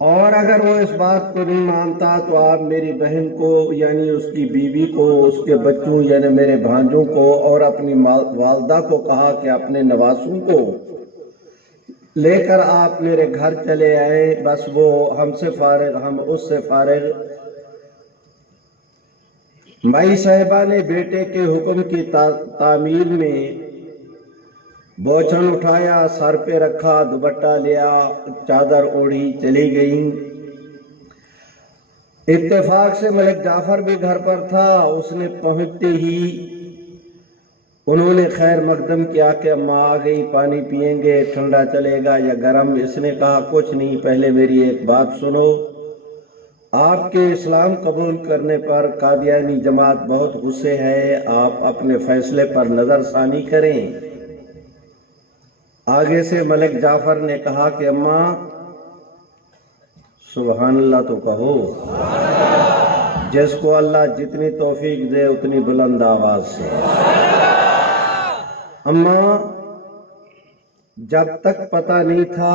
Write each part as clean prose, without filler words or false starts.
اور اگر وہ اس بات کو نہیں مانتا تو آپ میری بہن کو یعنی اس کی بیوی کو، اس کے بچوں یعنی میرے بھانجوں کو اور اپنی والدہ کو کہا کہ اپنے نواسوں کو لے کر آپ میرے گھر چلے آئے، بس وہ ہم سے فارغ، ہم اس سے فارغ۔ مائی صاحبہ نے بیٹے کے حکم کی تعمیل میں بوچھن اٹھایا، سر پہ رکھا، دوپٹہ لیا، چادر اوڑھی چلی گئیں۔ اتفاق سے ملک جعفر بھی گھر پر تھا، اس نے پہنچتے ہی انہوں نے خیر مقدم کیا کہ اماں آ گئی، پانی پئیں گے، ٹھنڈا چلے گا یا گرم؟ اس نے کہا کچھ نہیں، پہلے میری ایک بات سنو، آپ کے اسلام قبول کرنے پر قادیانی جماعت بہت غصے ہے، آپ اپنے فیصلے پر نظر ثانی کریں۔ آگے سے ملک جعفر نے کہا کہ اماں سبحان اللہ تو کہو، جس کو اللہ جتنی توفیق دے اتنی بلند آواز سے۔ اماں جب تک پتہ نہیں تھا،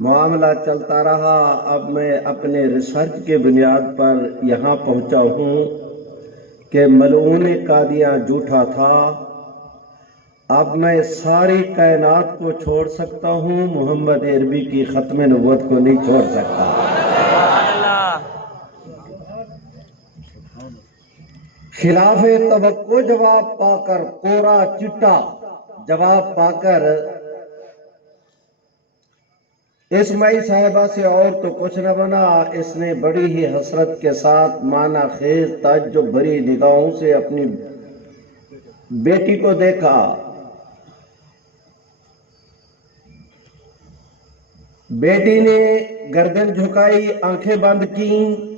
معاملہ چلتا رہا، اب میں اپنے ریسرچ کے بنیاد پر یہاں پہنچا ہوں کہ ملعون قادیاں جھوٹا تھا، اب میں ساری کائنات کو چھوڑ سکتا ہوں، محمد عربی کی ختم نبوت کو نہیں چھوڑ سکتا۔ خلاف توقع جواب پا کر، کورا چٹا جواب پا کر اس مائی صاحبہ سے اور تو کچھ نہ بنا۔ اس نے بڑی ہی حسرت کے ساتھ معنی خیز تعجب بھری نگاہوں سے اپنی بیٹی کو دیکھا۔ بیٹی نے گردن جھکائی، آنکھیں بند کیں۔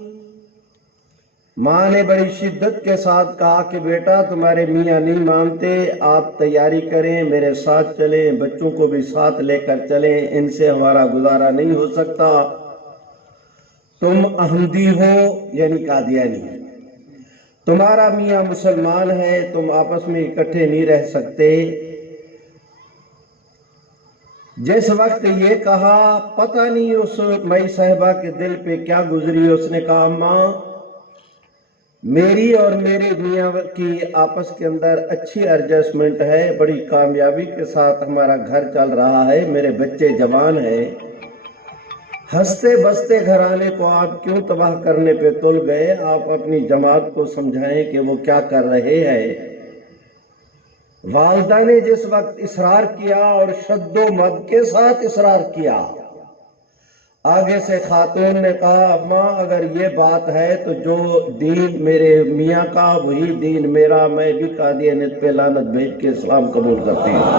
ماں نے بڑی شدت کے ساتھ کہا کہ بیٹا تمہارے میاں نہیں مانتے، آپ تیاری کریں، میرے ساتھ چلیں، بچوں کو بھی ساتھ لے کر چلیں، ان سے ہمارا گزارا نہیں ہو سکتا۔ تم احمدی ہو یعنی قادیانی، تمہارا میاں مسلمان ہے، تم آپس میں اکٹھے نہیں رہ سکتے۔ جس وقت یہ کہا، پتہ نہیں اس مائی صاحبہ کے دل پہ کیا گزری، اس نے کہا ماں میری اور میرے میاں کی آپس کے اندر اچھی ایڈجسٹمنٹ ہے، بڑی کامیابی کے ساتھ ہمارا گھر چل رہا ہے، میرے بچے جوان ہیں، ہنستے بستے گھرانے کو آپ کیوں تباہ کرنے پہ تل گئے؟ آپ اپنی جماعت کو سمجھائیں کہ وہ کیا کر رہے ہیں۔ والدہ نے جس وقت اصرار کیا اور شد و مد کے ساتھ اصرار کیا، آگے سے خاتون نے کہا اماں اگر یہ بات ہے تو جو دین میرے میاں کا وہی دین میرا، میں بھی قادیانیت پہ لعنت بھیج کے اسلام قبول کرتی ہوں۔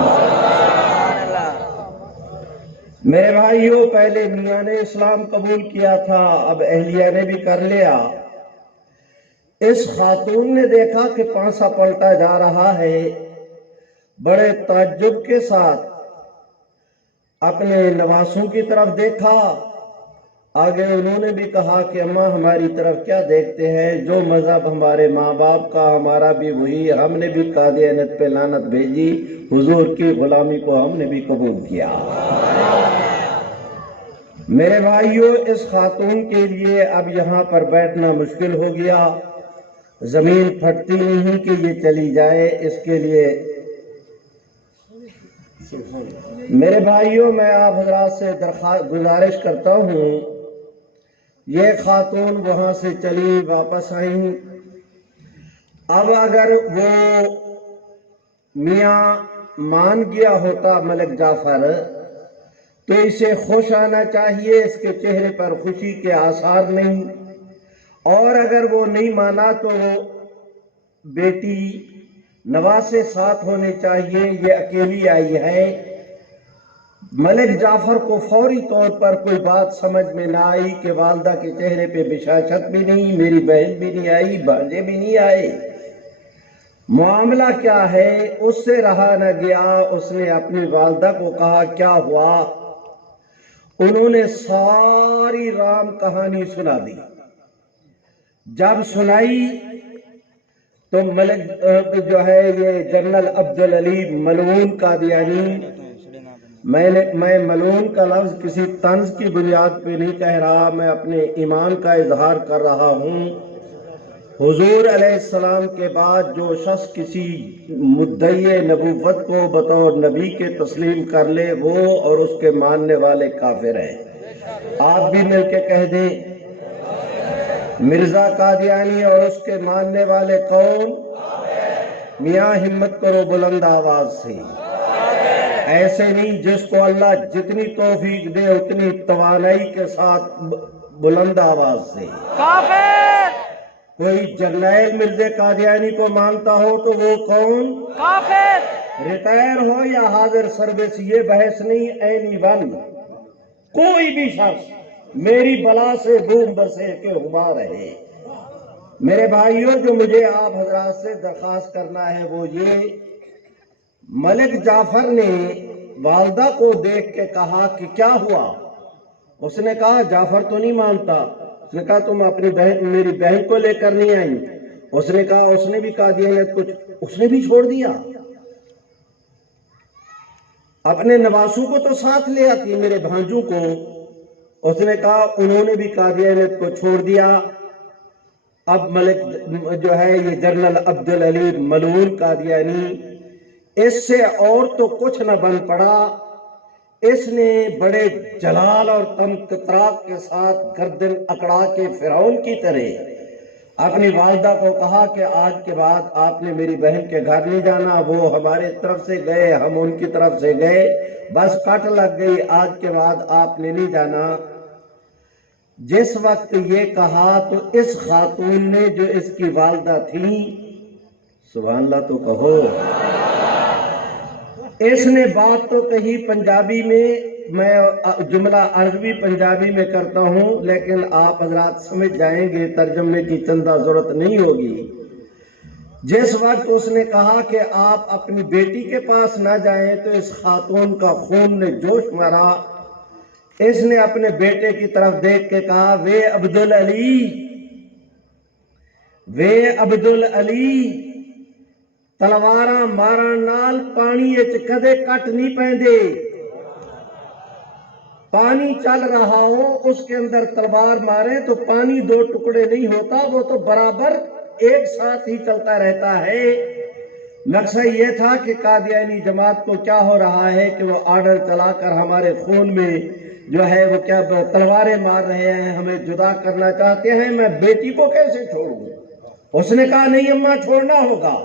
میرے بھائیوں، پہلے میاں نے اسلام قبول کیا تھا، اب اہلیہ نے بھی کر لیا۔ اس خاتون نے دیکھا کہ پانسا پلٹا جا رہا ہے، بڑے تعجب کے ساتھ اپنے نواسوں کی طرف دیکھا۔ آگے انہوں نے بھی کہا کہ اماں ہماری طرف کیا دیکھتے ہیں، جو مذہب ہمارے ماں باپ کا ہمارا بھی وہی، ہم نے بھی قادیانیت پہ لعنت بھیجی، حضور کی غلامی کو ہم نے بھی قبول کیا۔ میرے بھائیوں، اس خاتون کے لیے اب یہاں پر بیٹھنا مشکل ہو گیا، زمین پھٹتی نہیں کہ یہ چلی جائے، اس کے لیے میرے بھائیوں میں آپ حضرات سے گزارش کرتا ہوں، یہ خاتون وہاں سے چلی، واپس آئیں۔ اب اگر وہ میاں مان گیا ہوتا ملک جعفر تو اسے خوش آنا چاہیے، اس کے چہرے پر خوشی کے آثار نہیں، اور اگر وہ نہیں مانا تو بیٹی نواسے ساتھ ہونے چاہیے، یہ اکیلی آئی ہے۔ ملک جعفر کو فوری طور پر کوئی بات سمجھ میں نہ آئی کہ والدہ کے چہرے پہ بشاشت بھی نہیں، میری بہن بھی نہیں آئی، بھانجے بھی نہیں آئے، معاملہ کیا ہے؟ اس سے رہا نہ گیا، اس نے اپنی والدہ کو کہا کیا ہوا؟ انہوں نے ساری رام کہانی سنا دی۔ جب سنائی تو ملک جو ہے یہ جنرل عبدالعلی ملعون قادیانی میں ملعون کا لفظ کسی طنز کی بنیاد پہ نہیں کہہ رہا، میں اپنے ایمان کا اظہار کر رہا ہوں۔ حضور علیہ السلام کے بعد جو شخص کسی مدعی نبوت کو بطور نبی کے تسلیم کر لے وہ اور اس کے ماننے والے کافر ہیں۔ آپ بھی مل کے کہہ دیں، مرزا قادیانی اور اس کے ماننے والے کون؟ میاں ہمت کرو بلند آواز سے، ایسے نہیں جس کو اللہ جتنی توفیق دے اتنی توانائی کے ساتھ بلند آواز سے۔ کافر! کوئی جرنیل مرزا قادیانی کو مانتا ہو تو وہ کون؟ کافر! ریٹائر ہو یا حاضر سروس، یہ بحث نہیں، اینی ون کوئی بھی شخص میری بلا سے بوم برسے کے ہما رہے۔ میرے بھائیوں، جو مجھے آپ حضرات سے درخواست کرنا ہے وہ یہ، ملک جعفر نے والدہ کو دیکھ کے کہا کہ کیا ہوا؟ اس نے کہا جعفر تو نہیں مانتا۔ اس نے کہا تم اپنی بہن، میری بہن کو لے کر نہیں آئی؟ اس نے کہا اس نے بھی قادیانیت اس نے بھی چھوڑ دیا، اپنے نواسوں کو تو ساتھ لے آتی، میرے بھانجوں کو۔ اس نے کہا انہوں نے بھی قادیانیت کو چھوڑ دیا۔ اب ملک جو ہے یہ جنرل عبدالعلی ملعون قادیانی، اس سے اور تو کچھ نہ بن پڑا، اس نے بڑے جلال اور تمطراق کے ساتھ گردن اکڑا کے فرعون کی طرح اپنی والدہ کو کہا کہ آج کے بعد آپ نے میری بہن کے گھر نہیں جانا، وہ ہمارے طرف سے گئے، ہم ان کی طرف سے گئے، بس کٹ لگ گئی، آج کے بعد آپ نے نہیں جانا۔ جس وقت یہ کہا تو اس خاتون نے جو اس کی والدہ تھی، سبحان اللہ تو کہو، اس نے بات تو کہی پنجابی میں، میں جملہ عربی پنجابی میں کرتا ہوں لیکن آپ حضرات سمجھ جائیں گے، ترجمے کی چندہ ضرورت نہیں ہوگی۔ جس وقت اس نے کہا کہ آپ اپنی بیٹی کے پاس نہ جائیں تو اس خاتون کا خون نے جوش مارا، اس نے اپنے بیٹے کی طرف دیکھ کے کہا وے عبدالعلی، وے عبدالعلی، تلواراں ماراں نال پانی اچ کدے کٹ نہیں پیندے، پانی چل رہا ہو اس کے اندر تلوار مارے تو پانی دو ٹکڑے نہیں ہوتا، وہ تو برابر ایک ساتھ ہی چلتا رہتا ہے۔ مقصد یہ تھا کہ قادیانی جماعت کو کیا ہو رہا ہے کہ وہ آرڈر چلا کر ہمارے خون میں جو ہے وہ کیا تلواریں مار رہے ہیں، ہمیں جدا کرنا چاہتے ہیں، میں بیٹی کو کیسے چھوڑوں؟ اس نے کہا نہیں اماں چھوڑنا ہوگا۔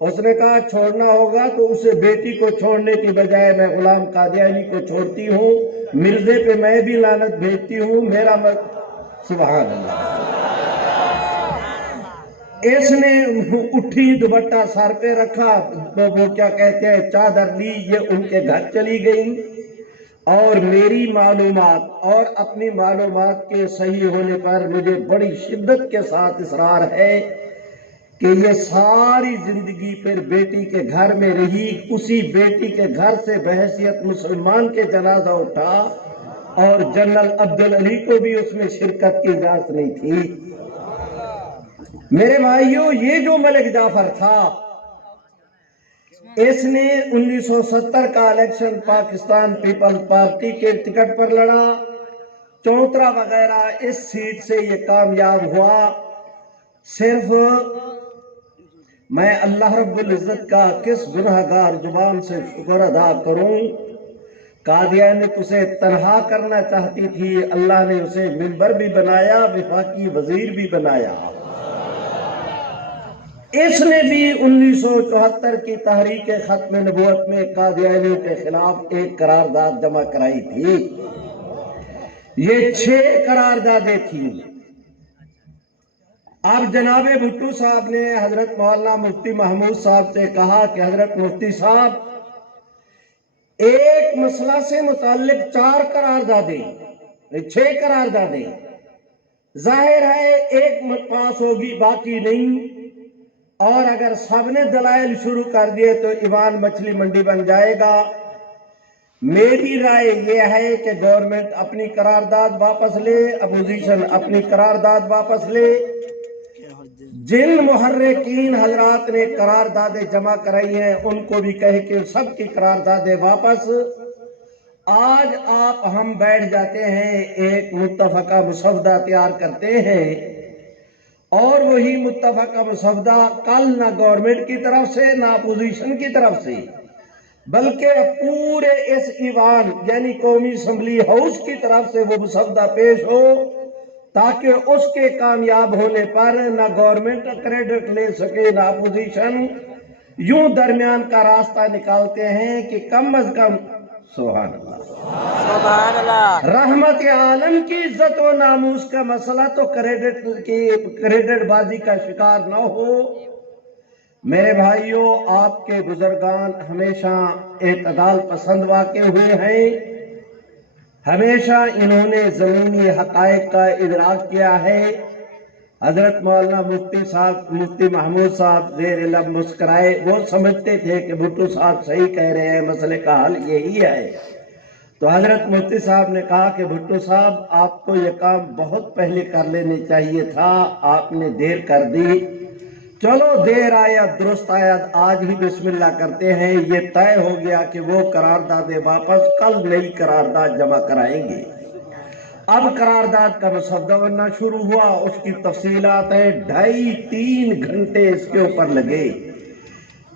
اس نے کہا چھوڑنا ہوگا تو اسے بیٹی کو چھوڑنے کی بجائے میں غلام قادیانی کو چھوڑتی ہوں، مرزے پہ میں بھی لعنت بھیجتی ہوں، میرا سبحان اللہ۔ اس نے اٹھی دوپٹہ سر پہ رکھا، وہ کیا کہتے ہیں چادر لی، یہ ان کے گھر چلی گئی، اور میری معلومات اور اپنی معلومات کے صحیح ہونے پر مجھے بڑی شدت کے ساتھ اصرار ہے کہ یہ ساری زندگی پھر بیٹی کے گھر میں رہی، اسی بیٹی کے گھر سے بحیثیت مسلمان کے جنازہ اٹھا، اور جنرل عبدالعلی کو بھی اس میں شرکت کی اجازت نہیں تھی۔ میرے بھائیوں، یہ جو ملک جعفر تھا، اس نے 1970 کا الیکشن پاکستان پیپل پارٹی کے ٹکٹ پر لڑا، چوترا وغیرہ اس سیٹ سے یہ کامیاب ہوا۔ صرف میں اللہ رب العزت کا کس گنہگار زبان سے شکر ادا کروں، قادیانیت اسے تنہا کرنا چاہتی تھی، اللہ نے اسے منبر بھی بنایا، وفاقی وزیر بھی بنایا۔ اس نے بھی 1974 کی تحریک ختم نبوت میں قادیانیوں کے خلاف ایک قرارداد جمع کرائی تھی۔ یہ 6 قراردادیں تھیں۔ اب جناب بھٹو صاحب نے حضرت مولانا مفتی محمود صاحب سے کہا کہ حضرت مفتی صاحب، ایک مسئلہ سے متعلق 4 قراردادیں، 6 قراردادیں، ظاہر ہے ایک پاس ہوگی باقی نہیں، اور اگر سب نے دلائل شروع کر دیے تو ایوان مچھلی منڈی بن جائے گا۔ میری رائے یہ ہے کہ گورنمنٹ اپنی قرارداد واپس لے، اپوزیشن اپنی قرارداد واپس لے، جن محرکین حضرات نے قراردادیں جمع کرائی ہیں ان کو بھی کہے کہ سب کی قراردادیں واپس، آج آپ ہم بیٹھ جاتے ہیں ایک متفقہ مسودہ تیار کرتے ہیں اور وہی متفقہ مسودہ کل نہ گورنمنٹ کی طرف سے نہ اپوزیشن کی طرف سے بلکہ پورے اس ایوان یعنی قومی اسمبلی ہاؤس کی طرف سے وہ مسودہ پیش ہو تاکہ اس کے کامیاب ہونے پر نہ گورنمنٹ کریڈٹ لے سکے نہ اپوزیشن. یوں درمیان کا راستہ نکالتے ہیں کہ کم از کم سبحان اللہ سبحان اللہ. رحمت عالم کی عزت و ناموس کا مسئلہ تو کریڈٹ بازی کا شکار نہ ہو. میرے بھائیوں، آپ کے بزرگان ہمیشہ اعتدال پسند واقع ہوئے ہیں. ہمیشہ انہوں نے زمینی حقائق کا ادراک کیا ہے. حضرت مولانا مفتی محمود صاحب زیر علم مسکرائے. وہ سمجھتے تھے کہ بھٹو صاحب صحیح کہہ رہے ہیں، مسئلے کا حل یہی ہے. تو حضرت مفتی صاحب نے کہا کہ بھٹو صاحب آپ کو یہ کام بہت پہلے کر لینے چاہیے تھا، آپ نے دیر کر دی. چلو دیر آیا درست آیا، آج ہی بسم اللہ کرتے ہیں. یہ طے ہو گیا کہ وہ قرارداد واپس کل نئی قرارداد جمع کرائیں گے. اب قرارداد کا مسودہ بننا شروع ہوا. اس کی تفصیلات ہیں. 2.5-3 گھنٹے اس کے اوپر لگے.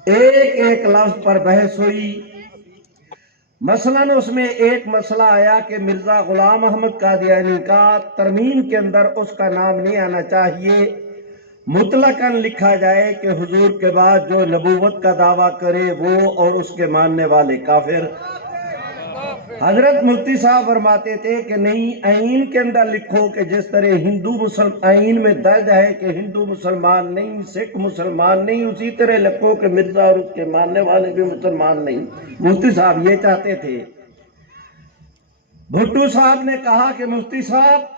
ایک ایک لفظ پر بحث ہوئی. مثلاً اس میں ایک مسئلہ آیا کہ مرزا غلام احمد قادیانی کا ترمیم کے اندر اس کا نام نہیں آنا چاہیے، مطلقاً لکھا جائے کہ حضور کے بعد جو نبوت کا دعویٰ کرے وہ اور اس کے ماننے والے کافر. حضرت مفتی صاحب فرماتے تھے کہ نہیں، آئین کے اندر لکھو کہ جس طرح آئین میں درج ہے کہ ہندو مسلمان نہیں، سکھ مسلمان نہیں، اسی طرح لکھو کہ مرزا اور اس کے ماننے والے بھی مسلمان نہیں. مفتی صاحب یہ چاہتے تھے. بھٹو صاحب نے کہا کہ مفتی صاحب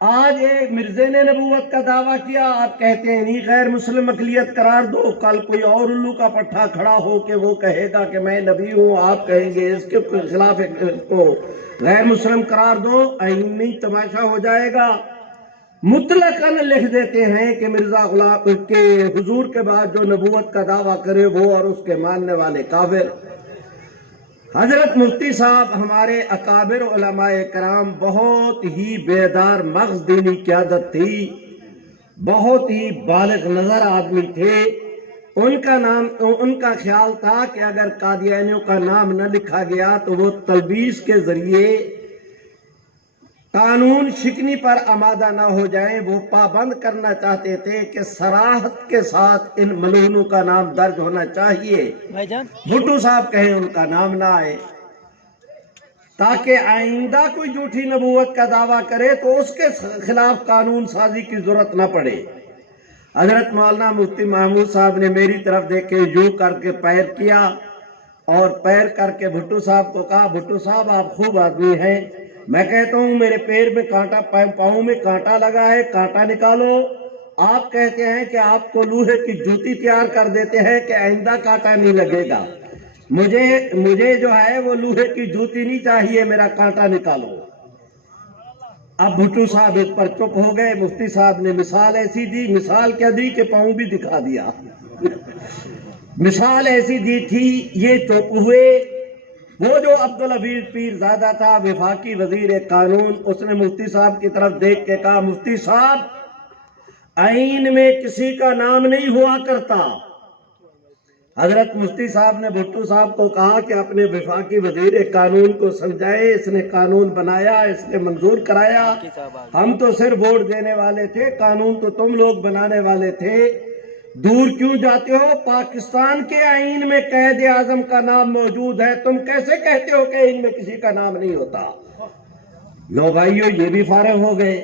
آج ایک مرزے نے نبوت کا دعویٰ کیا، آپ کہتے ہیں نہیں، غیر مسلم اقلیت قرار دو. کل کوئی اور الو کا پٹھا کھڑا ہو کہ وہ کہے گا کہ میں نبی ہوں، آپ کہیں گے اس کے خلاف اس کو غیر مسلم قرار دو. آئین نہیں تماشا ہو جائے گا. مطلقاً لکھ دیتے ہیں کہ مرزا غلام کے حضور کے بعد جو نبوت کا دعویٰ کرے وہ اور اس کے ماننے والے کافر. حضرت مفتی صاحب ہمارے اکابر علماء کرام، بہت ہی بیدار مغز دینی قیادت تھی، بہت ہی بالغ نظر آدمی تھے. ان کا خیال تھا کہ اگر قادیانیوں کا نام نہ لکھا گیا تو وہ تلبیس کے ذریعے قانون شکنی پر آمادہ نہ ہو جائیں. وہ پابند کرنا چاہتے تھے کہ صراحت کے ساتھ ان ملعونوں کا نام درج ہونا چاہیے. بھٹو صاحب کہیں ان کا نام نہ آئے تاکہ آئندہ کوئی جھوٹی نبوت کا دعویٰ کرے تو اس کے خلاف قانون سازی کی ضرورت نہ پڑے. حضرت مولانا مفتی محمود صاحب نے میری طرف دیکھ کے یوں کر کے پیر کیا اور پیر کر کے بھٹو صاحب کو کہا، بھٹو صاحب آپ خوب آدمی ہیں، میں کہتا ہوں میرے پیر میں کانٹا، پاؤں میں کانٹا لگا ہے، کانٹا نکالو. آپ کہتے ہیں کہ آپ کو لوہے کی جوتی تیار کر دیتے ہیں کہ آئندہ کانٹا نہیں لگے گا. مجھے جو ہے وہ لوہے کی جوتی نہیں چاہیے، میرا کانٹا نکالو. اب بھٹو صاحب اس پر چپ ہو گئے. مفتی صاحب نے مثال ایسی دی، مثال کیا دی کہ پاؤں بھی دکھا دیا. مثال ایسی دی تھی، یہ چپ ہوئے. وہ جو عبدالحفیظ پیر زادہ تھا، وفاقی وزیر قانون، اس نے مفتی صاحب کی طرف دیکھ کے کہا، مفتی صاحب آئین میں کسی کا نام نہیں ہوا کرتا. حضرت مفتی صاحب نے بھٹو صاحب کو کہا کہ اپنے وفاقی وزیر قانون کو سمجھائے، اس نے قانون بنایا، اس نے منظور کرایا، ہم تو صرف ووٹ دینے والے تھے، قانون تو تم لوگ بنانے والے تھے. دور کیوں جاتے ہو؟ پاکستان کے آئین میں قائد اعظم کا نام موجود ہے، تم کیسے کہتے ہو کہ ان میں کسی کا نام نہیں ہوتا؟ لو بھائیو، یہ بھی فارغ ہو گئے.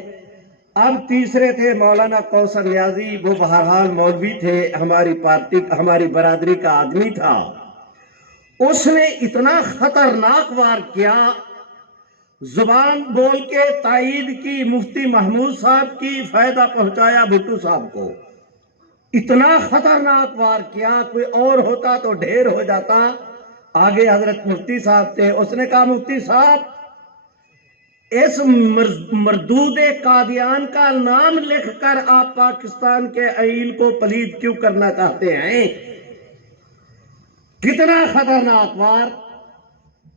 اب تیسرے تھے مولانا کوثر نیازی. وہ بہرحال مولوی تھے، ہماری پارٹی، ہماری برادری کا آدمی تھا. اس نے اتنا خطرناک وار کیا، زبان بول کے تائید کی مفتی محمود صاحب کی، فائدہ پہنچایا بھٹو صاحب کو. اتنا خطرناک وار کیا، کوئی اور ہوتا تو ڈھیر ہو جاتا. آگے حضرت مفتی صاحب تھے. اس نے کہا، مفتی صاحب اس مردود قادیان کا نام لکھ کر آپ پاکستان کے آئین کو پلید کیوں کرنا چاہتے ہیں؟ کتنا خطرناک وار.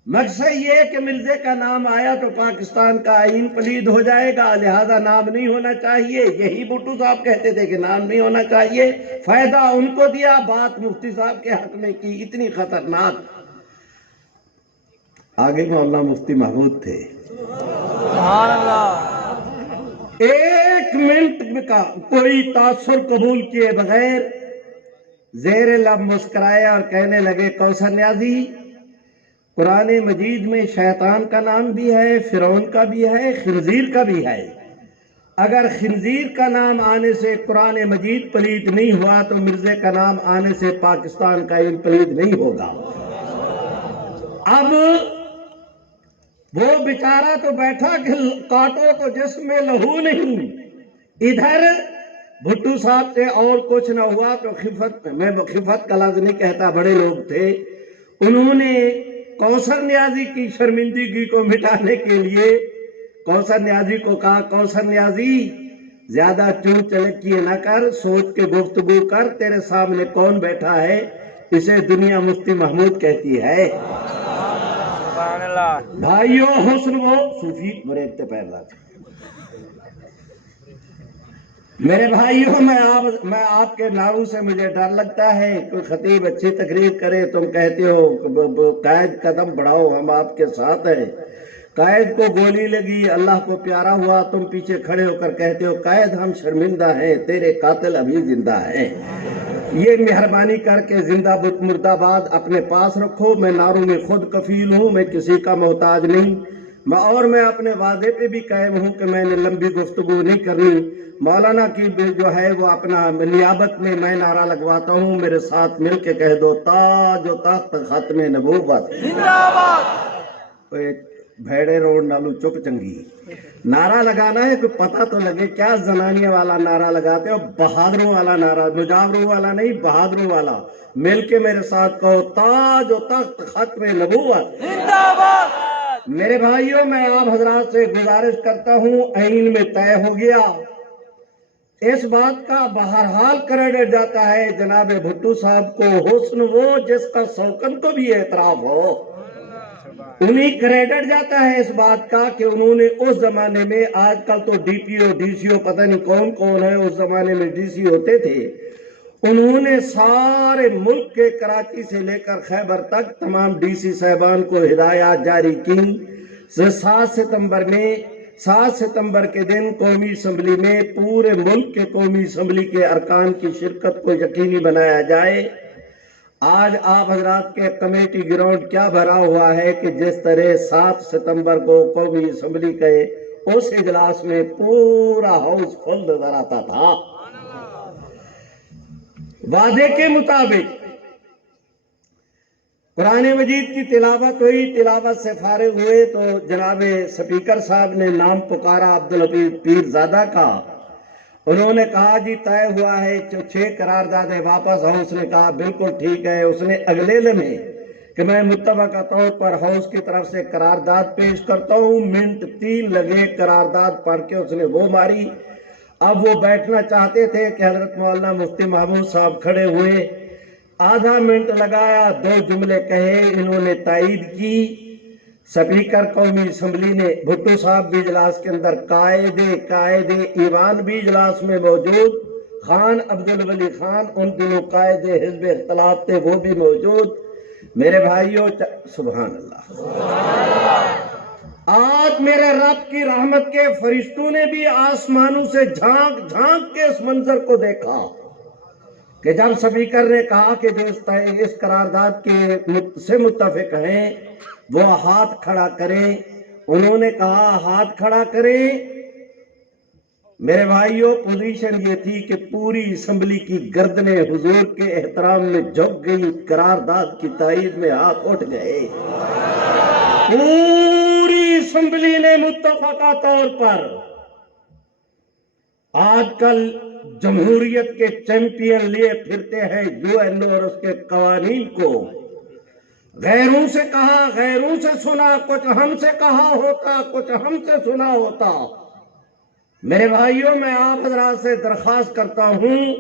مقصد یہ کہ مرزے کا نام آیا تو پاکستان کا آئین پلید ہو جائے گا، لہذا نام نہیں ہونا چاہیے. یہی بھٹو صاحب کہتے تھے کہ نام نہیں ہونا چاہیے. فائدہ ان کو دیا، بات مفتی صاحب کے حق میں کی، اتنی خطرناک. آگے مولانا مفتی محمود تھے. سبحان اللہ. 1 منٹ کا کوئی تاثر قبول کیے بغیر زیر لب مسکرائے اور کہنے لگے کوثر نیازی، قرآن مجید میں شیطان کا نام بھی ہے، فرعون کا بھی ہے، خنزیر کا بھی ہے. اگر خنزیر کا نام آنے سے قرآن مجید پلید نہیں ہوا تو مرزے کا نام آنے سے پاکستان کا علم پلید نہیں ہوگا. اب وہ بیچارہ تو بیٹھا کہ کاٹو تو جسم میں لہو نہیں. ادھر بھٹو صاحب سے اور کچھ نہ ہوا تو خفت، میں خفت کا لفظ نہیں کہتا، بڑے لوگ تھے، انہوں نے کوثر نیازی کی شرمندگی کو مٹانے کے لیے کوثر نیازی کو کہا کوثر نیازی زیادہ چون چلکیے نہ کر، سوچ کے گفتگو کر، تیرے سامنے کون بیٹھا ہے، اسے دنیا مفتی محمود کہتی ہے. سبحان اللہ. بھائیو حسن وہ صوفی مریدتے پیر لاتے. میرے بھائیو میں آپ کے نعروں سے مجھے ڈر لگتا ہے. کوئی خطیب اچھی تقریر کرے تم کہتے ہو قائد قدم بڑھاؤ ہم آپ کے ساتھ ہیں. قائد کو گولی لگی، اللہ کو پیارا ہوا، تم پیچھے کھڑے ہو کر کہتے ہو قائد ہم شرمندہ ہیں، تیرے قاتل ابھی زندہ ہیں. یہ مہربانی کر کے زندہ مرد آباد اپنے پاس رکھو. میں نعروں میں خود کفیل ہوں، میں کسی کا محتاج نہیں. اور میں اپنے وعدے پہ بھی قائم ہوں کہ میں نے لمبی گفتگو نہیں کرنی. مولانا کی جو ہے وہ اپنا نیابت میں نعرہ لگواتا ہوں، میرے ساتھ مل کے کہہ دو تاج و تخت ختم نبوت زندہ باد. بھیڑے روڈ نالو چپ چنگی. نعرہ لگانا ہے، کوئی پتہ تو لگے. کیا زنانیہ والا نعرہ لگاتے ہو؟ بہادروں والا نعرہ، مجاوروں والا نہیں، بہادروں والا. مل کے میرے ساتھ کہو تاج و تخت ختم نبوت زندہ باد. میرے بھائیوں میں آپ حضرات سے گزارش کرتا ہوں، آئین میں طے ہو گیا. اس بات کا بہرحال کریڈٹ جاتا ہے جناب بھٹو صاحب کو، حسن وہ جس کا سوکن کو بھی اعتراف ہو. انہیں کریڈٹ جاتا ہے اس بات کا کہ انہوں نے اس زمانے میں، آج کل تو D P O D C او پتہ نہیں کون کون ہے، اس زمانے میں ڈی سی ہوتے تھے. انہوں نے سارے ملک کے کراچی سے لے کر خیبر تک تمام ڈی سی صاحبان کو ہدایات جاری کی. 7 ستمبر کے دن قومی اسمبلی میں پورے ملک کے قومی اسمبلی کے ارکان کی شرکت کو یقینی بنایا جائے. آج آپ حضرات کے کمیٹی گراؤنڈ کیا بھرا ہوا ہے کہ جس طرح 7 ستمبر کو قومی اسمبلی کے اس اجلاس میں پورا ہاؤس فل نظر آتا تھا. وعدے کے مطابق قرآن مجید کی تلاوت ہوئی. تلاوت سے فارغ ہوئے تو جناب سپیکر صاحب نے نام پکارا عبدالحفیظ پیرزادہ کا. انہوں نے کہا جی طے ہوا ہے 6 قراردادیں واپس ہوں. اس نے کہا بالکل ٹھیک ہے. اس نے اگلے لمحے کہ میں متفقہ طور پر ہاؤس کی طرف سے قرارداد پیش کرتا ہوں، منٹ 3 لگے قرارداد پڑھ کے اس نے وہ ماری. اب وہ بیٹھنا چاہتے تھے کہ حضرت مولانا مفتی محمود صاحب کھڑے ہوئے، آدھا منٹ لگایا، 2 جملے کہے، انہوں نے تائید کی. سپیکر قومی اسمبلی نے، بھٹو صاحب بھی اجلاس کے اندر، قائد ایوان بھی اجلاس میں موجود، خان عبدالولی خان ان دنوں قائد حزب اختلاف تھے، وہ بھی موجود. میرے بھائیوں سبحان اللہ. آج میرے رب کی رحمت کے فرشتوں نے بھی آسمانوں سے جھانک جھانک کے اس منظر کو دیکھا کہ جب سپیکر نے کہا کہ جو اس قرارداد کے سے متفق ہیں وہ ہاتھ کھڑا کریں. انہوں نے کہا ہاتھ کھڑا کریں. میرے بھائیوں پوزیشن یہ تھی کہ پوری اسمبلی کی گردنیں حضور کے احترام میں جھک گئی، قرارداد کی تائید میں ہاتھ اٹھ گئے. پوری اسمبلی نے متفقہ طور پر، آج کل جمہوریت کے چیمپئن لیے پھرتے ہیں یو این او اور اس کے قوانین کو. غیروں سے کہا، غیروں سے سنا، کچھ ہم سے کہا ہوتا، کچھ ہم سے سنا ہوتا. میرے بھائیوں میں آپ حضرات سے درخواست کرتا ہوں،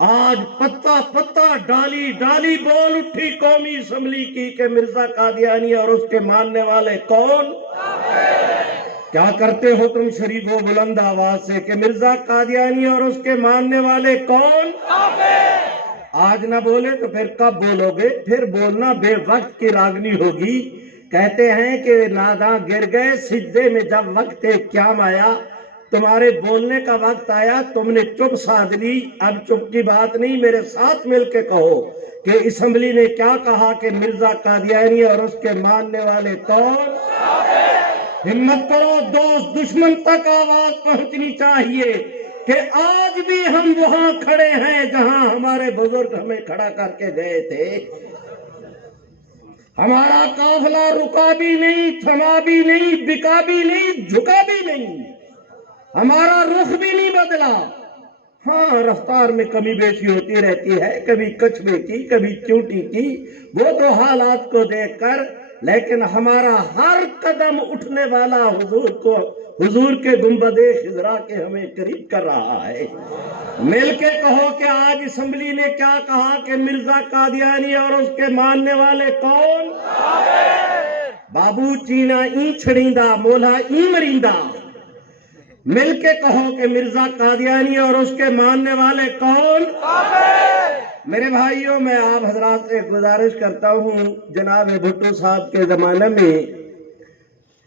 آج پتا پتا ڈالی ڈالی بول اٹھی قومی اسمبلی کی کہ مرزا قادیانی اور اس کے ماننے والے کون؟ کیا کرتے ہو تم شریف و بلند آواز سے کہ مرزا قادیانی اور اس کے ماننے والے کون؟ آج نہ بولے تو پھر کب بولو گے؟ پھر بولنا بے وقت کی راگنی ہوگی۔ کہتے ہیں کہ ناداں گر گئے سجدے میں جب وقت قیام آیا، تمہارے بولنے کا وقت آیا، تم نے چپ سادھ لی۔ اب چپ کی بات نہیں، میرے ساتھ مل کے کہو کہ اسمبلی نے کیا کہا کہ مرزا قادیانی اور اس کے ماننے والے کون؟ ہمت کرو دوست، دشمن تک آواز پہنچنی چاہیے کہ آج بھی ہم وہاں کھڑے ہیں جہاں ہمارے بزرگ ہمیں کھڑا کر کے گئے تھے۔ ہمارا قافلہ رکا بھی نہیں، تھما بھی نہیں، بکا بھی نہیں، جھکا بھی نہیں، ہمارا رخ بھی نہیں بدلا۔ ہاں، رفتار میں کمی بیشی ہوتی رہتی ہے، کبھی کچھوے کی، کبھی چونٹی کی، وہ تو حالات کو دیکھ کر، لیکن ہمارا ہر قدم اٹھنے والا حضور کے گنبد خضرا کے ہمیں قریب کر رہا ہے۔ مل کے کہو کہ آج اسمبلی نے کیا کہا کہ مرزا قادیانی اور اس کے ماننے والے کون؟ بابو چینا ای چھڑیندا مولا ای مریندا۔ مل کے کہو کہ مرزا قادیانی اور اس کے ماننے والے کون؟ میرے بھائیوں، میں آپ حضرات سے گزارش کرتا ہوں، جناب بھٹو صاحب کے زمانے میں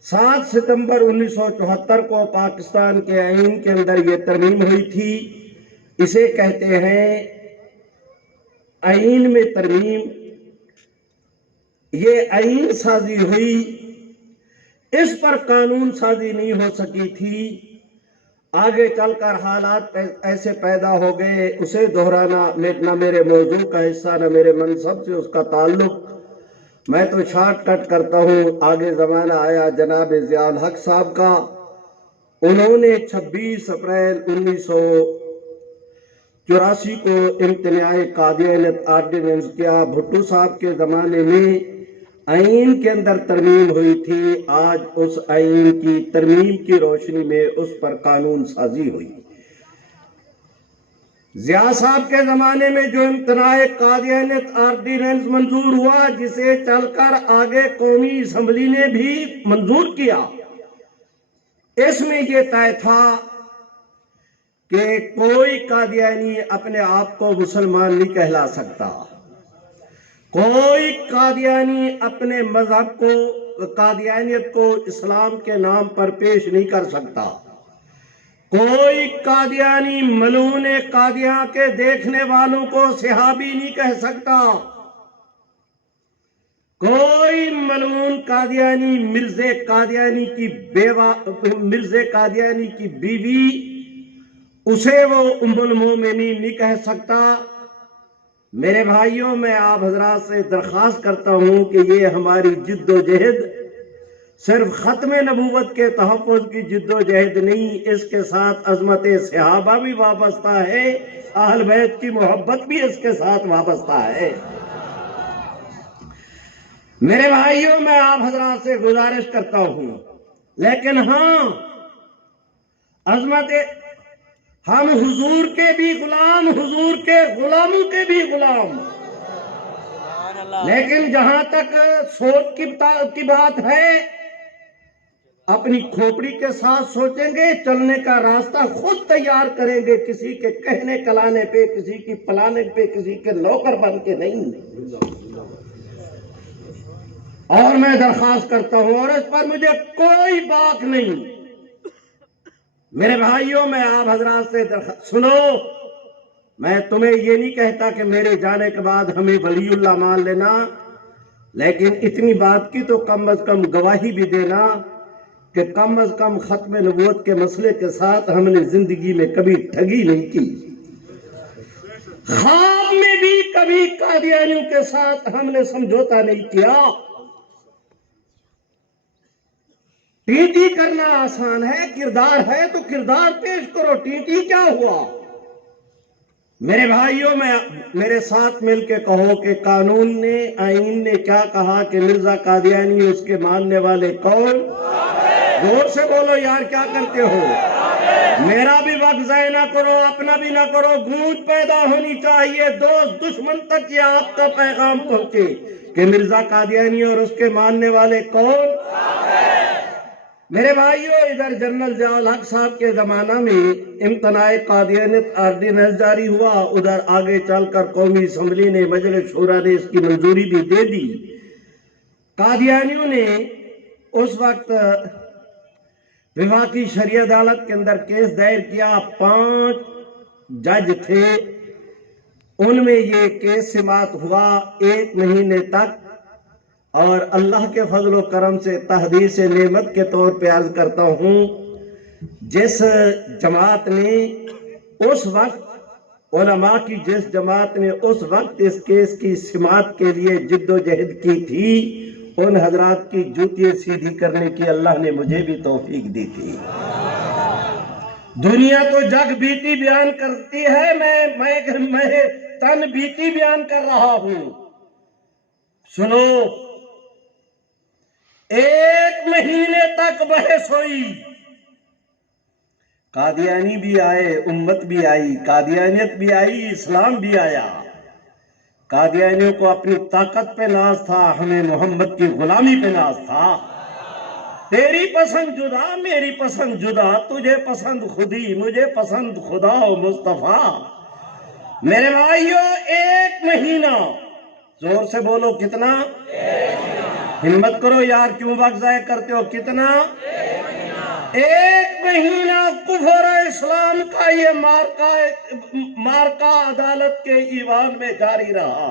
7 ستمبر 1974 کو پاکستان کے آئین کے اندر یہ ترمیم ہوئی تھی۔ اسے کہتے ہیں آئین میں ترمیم۔ یہ آئین سازی ہوئی، اس پر قانون سازی نہیں ہو سکی تھی۔ آگے چل کر حالات ایسے پیدا ہو گئے، اسے دہرانا نہ میرے موضوع کا حصہ، نہ میرے منصب سے اس کا تعلق۔ میں تو شارٹ کٹ کرتا ہوں۔ آگے زمانہ آیا جناب ضیاء الحق صاحب کا، انہوں نے 26 اپریل 1984 کو امتناع قادیانیت آرڈیننس کیا۔ بھٹو صاحب کے زمانے میں آئین کے اندر ترمیم ہوئی تھی، آج اس آئین کی ترمیم کی روشنی میں اس پر قانون سازی ہوئی۔ ضیاء صاحب کے زمانے میں جو امتناع قادیانیت آرڈیننس منظور ہوا، جسے چل کر آگے قومی اسمبلی نے بھی منظور کیا، اس میں یہ طے تھا کہ کوئی قادیانی اپنے آپ کو مسلمان نہیں کہلا سکتا، کوئی قادیانی اپنے مذہب کو، قادیانیت کو اسلام کے نام پر پیش نہیں کر سکتا، کوئی قادیانی ملعون قادیاں کے دیکھنے والوں کو صحابی نہیں کہہ سکتا، کوئی ملعون قادیانی مرزا قادیانی کی بیوی اسے وہ ام المومنین نہیں کہہ سکتا۔ میرے بھائیوں، میں آپ حضرات سے درخواست کرتا ہوں کہ یہ ہماری جد و جہد صرف ختم نبوت کے تحفظ کی جد و جہد نہیں، اس کے ساتھ عظمت صحابہ بھی وابستہ ہے، اہل بیت کی محبت بھی اس کے ساتھ وابستہ ہے۔ میرے بھائیوں، میں آپ حضرات سے گزارش کرتا ہوں، لیکن ہاں، عظمت ہم حضور کے بھی غلام، حضور کے غلاموں کے بھی غلام، لیکن جہاں تک سوچ کی بات ہے، اپنی کھوپڑی کے ساتھ سوچیں گے، چلنے کا راستہ خود تیار کریں گے، کسی کے کہنے کلانے پہ، کسی کی پلاننگ پہ، کسی کے نوکر بن کے نہیں۔ اور میں درخواست کرتا ہوں، اور اس پر مجھے کوئی باک نہیں، میرے بھائیوں، میں آپ حضرات سے سنو، میں تمہیں یہ نہیں کہتا کہ میرے جانے کے بعد ہمیں ولی اللہ مان لینا، لیکن اتنی بات کی تو کم از کم گواہی بھی دینا کہ کم از کم ختم نبوت کے مسئلے کے ساتھ ہم نے زندگی میں کبھی ٹھگی نہیں کی، خواب میں بھی کبھی قادیانیوں کے ساتھ ہم نے سمجھوتا نہیں کیا۔ ٹینٹی کرنا آسان ہے، کردار ہے تو کردار پیش کرو، ٹینٹی کیا ہوا؟ میرے بھائیوں، میرے ساتھ مل کے کہو کہ قانون نے، آئین نے کیا کہا کہ مرزا قادیانی اس کے ماننے والے کون؟ زور سے بولو یار، کیا کرتے ہو؟ میرا بھی وقت ضائع نہ کرو، اپنا بھی نہ کرو، گونج پیدا ہونی چاہیے، دوست دشمن تک یہ آپ کا پیغام پہنچے کہ مرزا قادیانی اور اس کے ماننے والے کون؟ میرے بھائیوں، ادھر جنرل ضیاء الحق صاحب کے زمانہ میں امتناع قادیانیت آرڈیننس جاری ہوا، ادھر آگے چل کر قومی اسمبلی نے، مجلس شورا نے اس کی منظوری بھی دے دی۔ قادیانیوں نے اس وقت وفاقی شرعی عدالت کے اندر کیس دائر کیا، 5 جج تھے، ان میں یہ کیس سماعت ہوا 1 مہینے تک، اور اللہ کے فضل و کرم سے تحدیث نعمت کے طور پہ عرض کرتا ہوں، جس جماعت نے اس وقت، علماء کی جس جماعت نے اس وقت اس کیس کی سماعت کے لیے جد و جہد کی تھی، ان حضرات کی جوتیاں سیدھی کرنے کی اللہ نے مجھے بھی توفیق دی تھی۔ دنیا تو جگ بیتی بیان کرتی ہے، میں تن بیتی بیان کر رہا ہوں۔ سنو، 1 مہینے تک بحث ہوئی، قادیانی بھی آئے، امت بھی آئی، قادیانیت بھی آئی، اسلام بھی آیا۔ قادیانیوں کو اپنی طاقت پہ ناز تھا، ہمیں محمد کی غلامی پہ ناز تھا۔ تیری پسند جدا، میری پسند جدا، تجھے پسند خودی، مجھے پسند خدا و مصطفیٰ۔ میرے بھائیوں، 1 مہینہ، زور سے بولو، کتنا؟ ہمت کرو یار، کیوں وقت ضائع کرتے ہو؟ کتنا؟ 1 مہینہ کفر اسلام کا یہ مارکا عدالت کے ایوان میں جاری رہا۔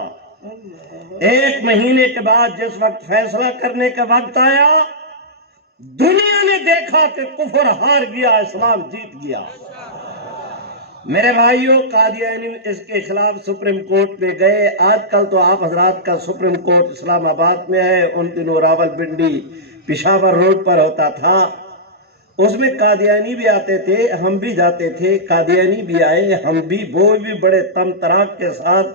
1 مہینے کے بعد جس وقت فیصلہ کرنے کا وقت آیا، دنیا نے دیکھا کہ کفر ہار گیا، اسلام جیت گیا۔ میرے بھائیوں، قادیانی اس کے خلاف سپریم کورٹ میں گئے۔ آج کل تو آپ حضرات کا سپریم کورٹ اسلام آباد میں ہے، ان دنوں راول پنڈی پشاور روڈ پر ہوتا تھا۔ اس میں قادیانی بھی آتے تھے، ہم بھی جاتے تھے، قادیانی بھی آئے، ہم بھی، وہ بھی بڑے تم تراک کے ساتھ،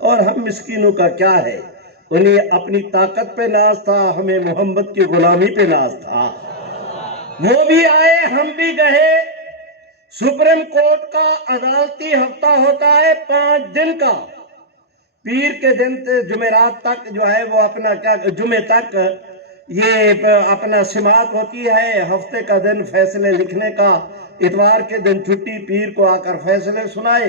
اور ہم مسکینوں کا کیا ہے؟ انہیں اپنی طاقت پہ ناز تھا، ہمیں محمد کی غلامی پہ ناز تھا۔ وہ بھی آئے، ہم بھی گئے۔ سپریم کورٹ کا عدالتی ہفتہ ہوتا ہے 5 دن کا، پیر کے دن سے جمعرات تک جو ہے وہ اپنا جمعے تک یہ اپنا سماعت ہوتی ہے، ہفتے کا دن فیصلے لکھنے کا، اتوار کے دن چھٹی، پیر کو آ کر فیصلے سنائے۔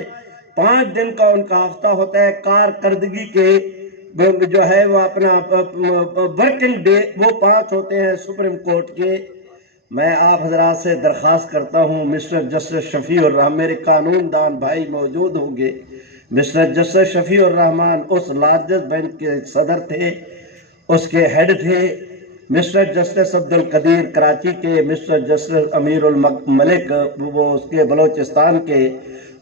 5 دن کا ان کا ہفتہ ہوتا ہے، کارکردگی کے جو ہے وہ اپنا ورکنگ ڈے وہ 5 ہوتے ہیں سپریم کورٹ کے۔ میں آپ حضرات سے درخواست کرتا ہوں، مسٹر جسٹس شفیع الرحمان، میرے قانون دان بھائی موجود ہوں گے، مسٹر جسٹس شفیع الرحمان اس لارجسٹ بینچ کے صدر تھے، اس کے ہیڈ تھے۔ مسٹر جسٹس عبدالقدیر کراچی کے، مسٹر جسٹس امیر الملک وہ اس کے بلوچستان کے،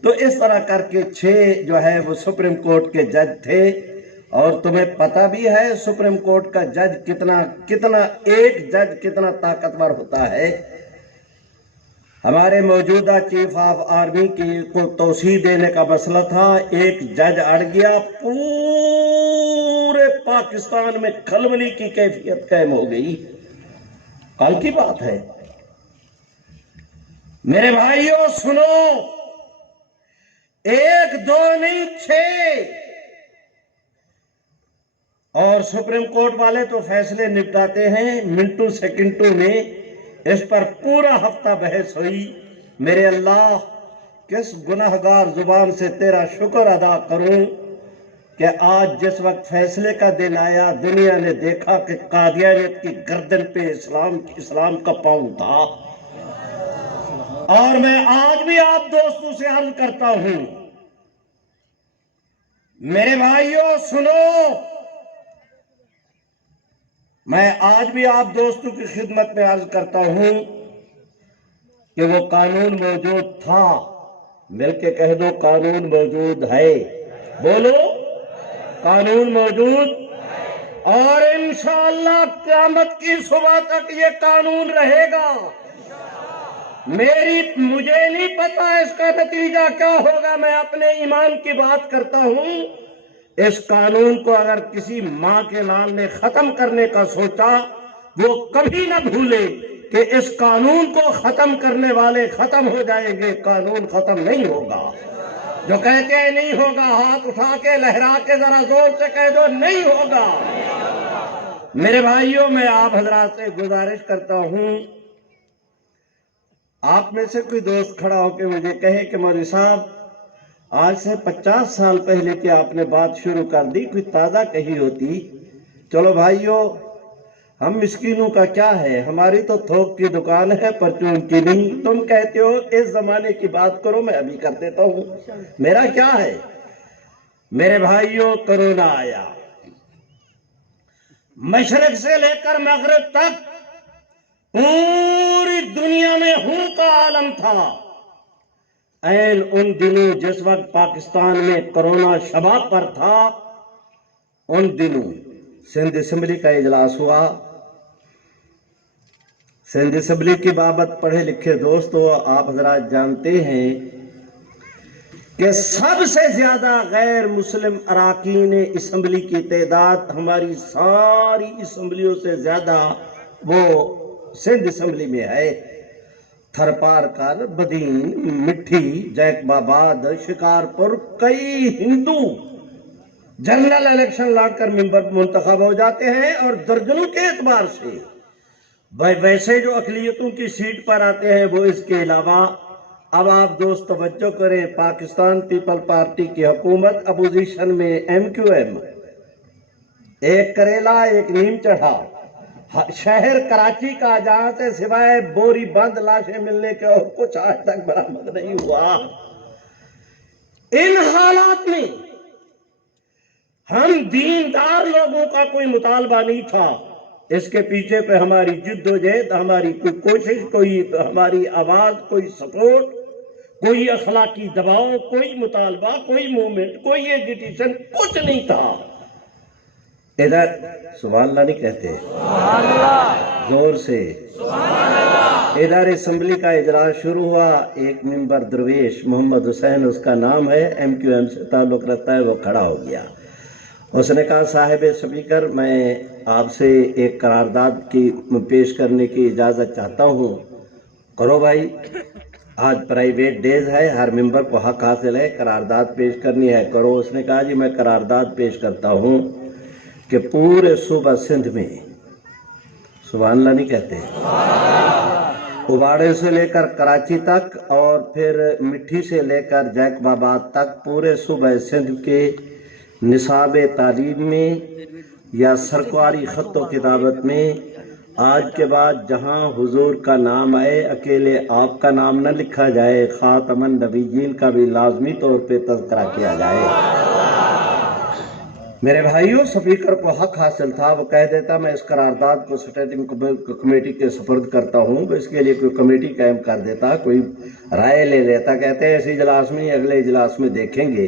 تو اس طرح کر کے 6 جو ہے وہ سپریم کورٹ کے جج تھے۔ اور تمہیں پتہ بھی ہے سپریم کورٹ کا جج کتنا ایک جج کتنا طاقتور ہوتا ہے۔ ہمارے موجودہ چیف آف آرمی کی کو توسیع دینے کا مسئلہ تھا، ایک جج اڑ گیا، پورے پاکستان میں کھلبلی کی کیفیت قائم ہو گئی۔ کل کی بات ہے میرے بھائیوں، سنو، 1 2 نہیں 6، اور سپریم کورٹ والے تو فیصلے نپٹاتے ہیں منٹوں سیکنڈوں میں۔ اس پر پورا ہفتہ بحث ہوئی۔ میرے اللہ، کس گناہگار زبان سے تیرا شکر ادا کروں کہ آج جس وقت فیصلے کا دن آیا، دنیا نے دیکھا کہ قادیانیت کی گردن پہ اسلام کا پاؤں تھا۔ اور میں آج بھی آپ دوستوں سے عرض کرتا ہوں، میرے بھائیوں سنو، میں آج بھی آپ دوستوں کی خدمت میں عرض کرتا ہوں کہ وہ قانون موجود تھا، مل کے کہہ دو قانون موجود ہے، بولو قانون موجود، اور انشاءاللہ قیامت کی صبح تک یہ قانون رہے گا۔ مجھے نہیں پتا اس کا نتیجہ کیا ہوگا، میں اپنے ایمان کی بات کرتا ہوں۔ اس قانون کو اگر کسی ماں کے لال نے ختم کرنے کا سوچا، وہ کبھی نہ بھولے کہ اس قانون کو ختم کرنے والے ختم ہو جائیں گے، قانون ختم نہیں ہوگا۔ جو کہتے ہیں نہیں ہوگا، ہاتھ اٹھا کے لہرا کے ذرا زور سے کہہ دو نہیں ہوگا۔ میرے بھائیوں، میں آپ حضرات سے گزارش کرتا ہوں، آپ میں سے کوئی دوست کھڑا ہو کے مجھے کہے کہ مولوی صاحب آج سے 50 سال پہلے کہ آپ نے بات شروع کر دی، کوئی تازہ کہی ہوتی۔ چلو بھائیوں، ہم مسکینوں کا کیا ہے، ہماری تو تھوک کی دکان ہے، پرچون کی نہیں۔ تم کہتے ہو اس زمانے کی بات کرو، میں ابھی کر دیتا ہوں، میرا کیا ہے۔ میرے بھائیوں، کرونا آیا، مشرق سے لے کر مغرب تک پوری دنیا میں ہوں کا عالم تھا۔ این ان دنوں جس وقت پاکستان میں کرونا شباب پر تھا، ان دنوں سندھ اسمبلی کا اجلاس ہوا۔ سندھ اسمبلی کی بابت پڑھے لکھے دوستو، آپ حضرات جانتے ہیں کہ سب سے زیادہ غیر مسلم اراکین اسمبلی کی تعداد ہماری ساری اسمبلیوں سے زیادہ وہ سندھ اسمبلی میں ہے۔ تھرپارکر، بدین، مٹھی، جیکب آباد، شکارپور، کئی ہندو جنرل الیکشن لڑ کر ممبر منتخب ہو جاتے ہیں، اور درجنوں کے اعتبار سے ویسے جو اقلیتوں کی سیٹ پر آتے ہیں وہ اس کے علاوہ۔ اب آپ دوست توجہ کریں، پاکستان پیپل پارٹی کی حکومت، اپوزیشن میں ایم کیو ایم، ایک کریلا ایک نیم چڑھا، شہر کراچی کا جہاں سے سوائے بوری بند لاشیں ملنے کے اور کچھ آج تک برآمد نہیں ہوا۔ ان حالات میں ہم دیندار لوگوں کا کوئی مطالبہ نہیں تھا، اس کے پیچھے پہ ہماری جد و جہد، ہماری کوئی کوشش، کوئی ہماری آواز، کوئی سپورٹ، کوئی اخلاقی دباؤ، کوئی مطالبہ، کوئی موومنٹ، کوئی ایجیٹیشن، کچھ نہیں تھا۔ ادھر سبحان اللہ نہیں کہتے زور سے، ادھر اسمبلی کا اجلاس شروع ہوا، ایک ممبر درویش محمد حسین اس کا نام ہے، ایم کیو ایم سے تعلق رکھتا ہے، وہ کھڑا ہو گیا۔ اس نے کہا صاحب اسپیکر، میں آپ سے ایک قرارداد کی پیش کرنے کی اجازت چاہتا ہوں۔ کرو بھائی، آج پرائیویٹ ڈیز ہے، ہر ممبر کو حق حاصل ہے، قرارداد پیش کرنی ہے، کرو۔ اس نے کہا جی میں قرارداد پیش کرتا ہوں کہ پورے صوبہ سندھ میں، سبحان اللہ نہیں کہتے، اواڑے سے لے کر کراچی تک اور پھر مٹھی سے لے کر جیکب آباد تک، پورے صوبہ سندھ کے نصاب تعلیم میں یا سرکاری خط و کتابت میں آج کے بعد جہاں حضور کا نام آئے، اکیلے آپ کا نام نہ لکھا جائے، خاتم النبیین کا بھی لازمی طور پہ تذکرہ کیا جائے۔ میرے بھائیوں، سپیکر کو حق حاصل تھا، وہ کہہ دیتا میں اس قرارداد کو اسٹینڈنگ کمیٹی کے سپرد کرتا ہوں، اس کے لیے کوئی کمیٹی قائم کر دیتا، کوئی رائے لے لیتا، کہتے ہیں اس اجلاس میں اگلے اجلاس میں دیکھیں گے،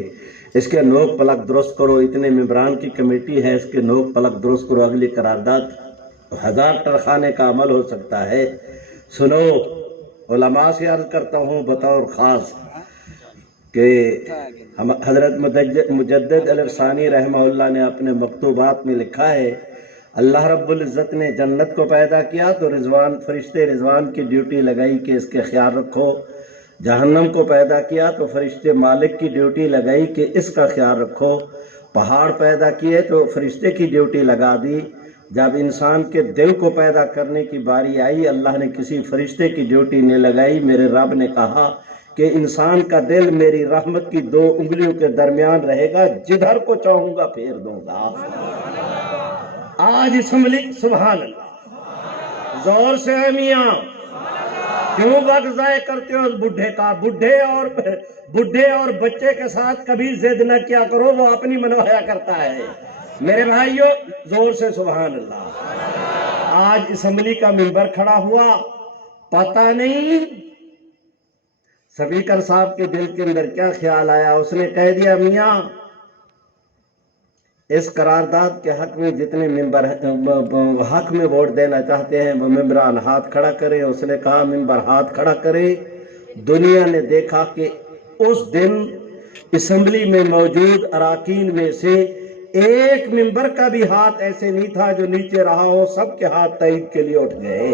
اس کے نوک پلک درست کرو، اتنے ممبران کی کمیٹی ہے، اس کے نوک پلک درست کرو، اگلی قرارداد 1000 ٹرخانے کا عمل ہو سکتا ہے۔ سنو، علماء سے عرض کرتا ہوں بطور خاص کہ حضرت مجدد الفسانی رحمہ اللہ نے اپنے مکتوبات میں لکھا ہے، اللہ رب العزت نے جنت کو پیدا کیا تو فرشتے رضوان کی ڈیوٹی لگائی کہ اس کے خیال رکھو، جہنم کو پیدا کیا تو فرشتے مالک کی ڈیوٹی لگائی کہ اس کا خیال رکھو، پہاڑ پیدا کیے تو فرشتے کی ڈیوٹی لگا دی، جب انسان کے دل کو پیدا کرنے کی باری آئی اللہ نے کسی فرشتے کی ڈیوٹی نہیں لگائی، میرے رب نے کہا کہ انسان کا دل میری رحمت کی 2 انگلیوں کے درمیان رہے گا، جدھر کو چاہوں گا پھیر دوں گا۔ آج اسمبلی، سبحان اللہ، زور سے ہے میاں، کیوں وقت ضائع کرتے ہو اس بڈھے کا؟ بڈھے اور بچے کے ساتھ کبھی ضد نہ کیا کرو، وہ اپنی منوایا کرتا ہے۔ میرے بھائیوں، زور سے سبحان اللہ۔ آج اسمبلی کا ممبر کھڑا ہوا، پتہ نہیں سپیکر صاحب کے دل کے اندر کیا خیال آیا، اس نے کہہ دیا میاں اس قرارداد کے حق میں جتنے ممبر حق میں ووٹ دینا چاہتے ہیں وہ ممبران ہاتھ کھڑا کریں۔ اس نے کہا ممبر ہاتھ کھڑا کریں۔ دنیا نے دیکھا کہ اس دن اسمبلی میں موجود اراکین میں سے ایک ممبر کا بھی ہاتھ ایسے نہیں تھا جو نیچے رہا ہو، سب کے ہاتھ تائید کے لیے اٹھ گئے۔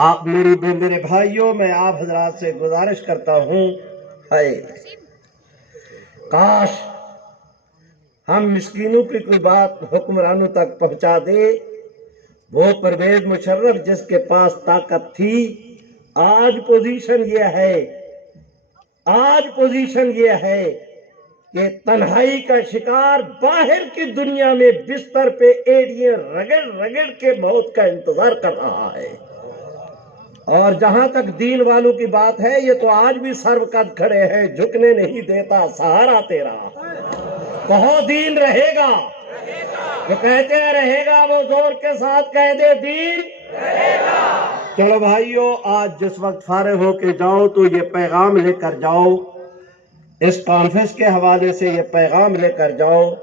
آپ میرے بھائیوں، میں آپ حضرات سے گزارش کرتا ہوں، کاش ہم مسکینوں کی کوئی بات حکمرانوں تک پہنچا دے۔ وہ پرویز مشرف جس کے پاس طاقت تھی، آج پوزیشن یہ ہے کہ تنہائی کا شکار باہر کی دنیا میں بستر پہ ایڑیاں رگڑ رگڑ کے موت کا انتظار کر رہا ہے۔ اور جہاں تک دین والوں کی بات ہے، یہ تو آج بھی سر قد کھڑے ہیں، جھکنے نہیں دیتا سہارا تیرا۔ کہو دین رہے گا، جو کہتے ہیں رہے گا وہ زور کے ساتھ کہہ دے دین رہے گا۔ چلو بھائیو، آج جس وقت فارغ ہو کے جاؤ تو یہ پیغام لے کر جاؤ، اس کانفرنس کے حوالے سے یہ پیغام لے کر جاؤ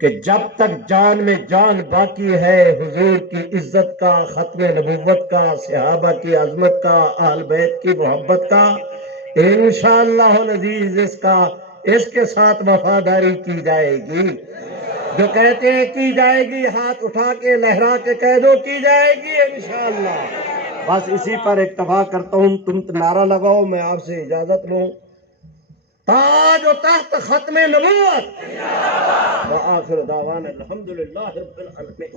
کہ جب تک جان میں جان باقی ہے، حضور کی عزت کا، ختم نبوت کا، صحابہ کی عظمت کا، اہل بیت کی محبت کا، انشاءاللہ العزیز اس کے ساتھ وفاداری کی جائے گی۔ جو کہتے ہیں کی جائے گی، ہاتھ اٹھا کے لہرا کے کہہ دو کی جائے گی انشاءاللہ۔ بس اسی پر اکتفا کرتا ہوں، تم نعرہ لگاؤ، میں آپ سے اجازت لوں۔ تاج و تخت ختم نبوت، وآخر دعوانا الحمدللہ رب العالمین۔